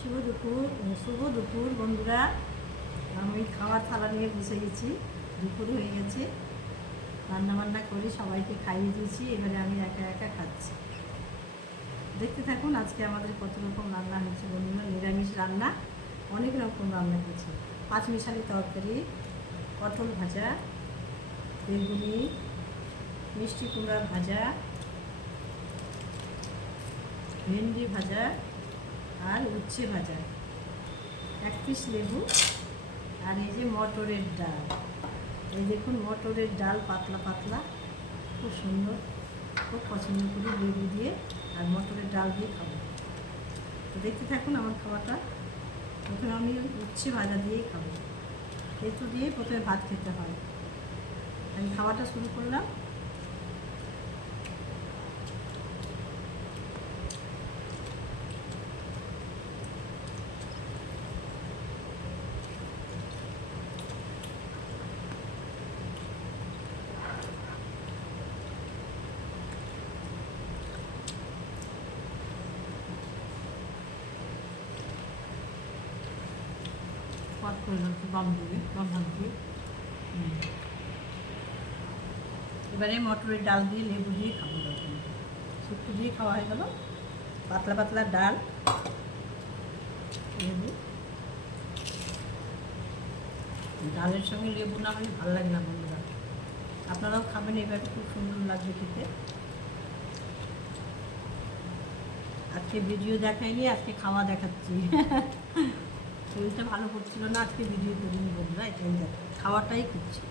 শুভ দুপুর শুভ দুপুর বন্ধুরা। আমি খাওয়ার থালা নিয়ে বসে গেছি। দুপুর হয়ে গেছে। রান্না বান্না করে সবাইকে খাইয়ে দিয়েছি। এবারে আমি একা একা খাচ্ছি। দেখতে থাকুন, আজকে আমাদের কত রকম রান্না হয়েছে বন্ধুরা। নিরামিষ রান্না, অনেক রকম রান্না হয়েছে। পাঁচ মিশালি তরকারি, পটল ভাজা, বেগুনি, মিষ্টি কুমড়া ভাজা, ভেন্ডি ভাজা আর উচ্ছে ভাজা। এক পিস লেবু আর এই যে মটরের ডাল। এই দেখুন, মটরের ডাল পাতলা পাতলা, খুব সুন্দর। খুব পছন্দ করি লেবু দিয়ে আর মটরের ডাল দিয়ে খাব। তো দেখতে থাকুন আমার খাওয়াটা প্রথমে আমি উচ্ছে ভাজা দিয়েই খাব। তেঁতু দিয়ে প্রথমে ভাত খেতে হয়। আমি খাওয়াটা শুরু করলাম। পাত করলাম একটু বাম দিয়ে? বাম হাত দিয়ে এবারে মটরের ডাল দিয়ে লেবু দিয়ে খাব শুক্তো দিয়ে খাওয়া হয়ে গেল। পাতলা পাতলা ডাল। লেবু। ডালের সঙ্গে লেবু না হলে ভালো লাগে না বন্ধুরা। আপনারাও খাবেন এবারে খুব সুন্দর লাগবে খেতে। আজকে ভিডিও দেখাইনি আজকে খাওয়া দেখাচ্ছি। শরীরটা ভালো করছিল না, আজকে ভিডিও করিনি বন্ধুরা এটাই দেখো, খাওয়াটাই করছি।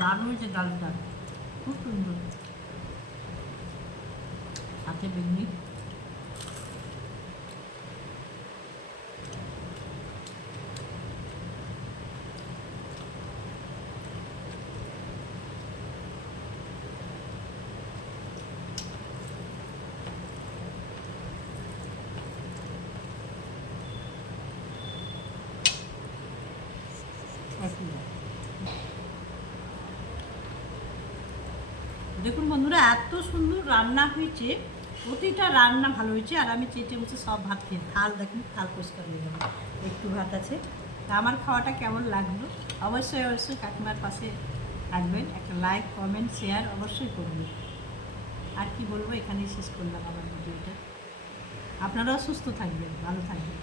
দারুণ হয়েছে ডালটা, খুব সুন্দর। সাথে বেগুনি। দেখুন বন্ধুরা, এত সুন্দর রান্না হয়েছে। প্রতিটা রান্না ভালো হয়েছে, আর আমি চেটে মুছে সব ভাত খেয়ে থাল দেখুন, থাল পরিষ্কার হয়ে গেল। একটু ভাত আছে। তা আমার খাওয়াটা কেমন লাগল? অবশ্যই অবশ্যই কাকিমার পাশে থাকবেন। একটা লাইক কমেন্ট শেয়ার অবশ্যই করবেন। আর কি বলব, এখানেই শেষ করলাম আমার ভিডিওটা। আপনারাও সুস্থ থাকবেন, ভালো থাকবেন।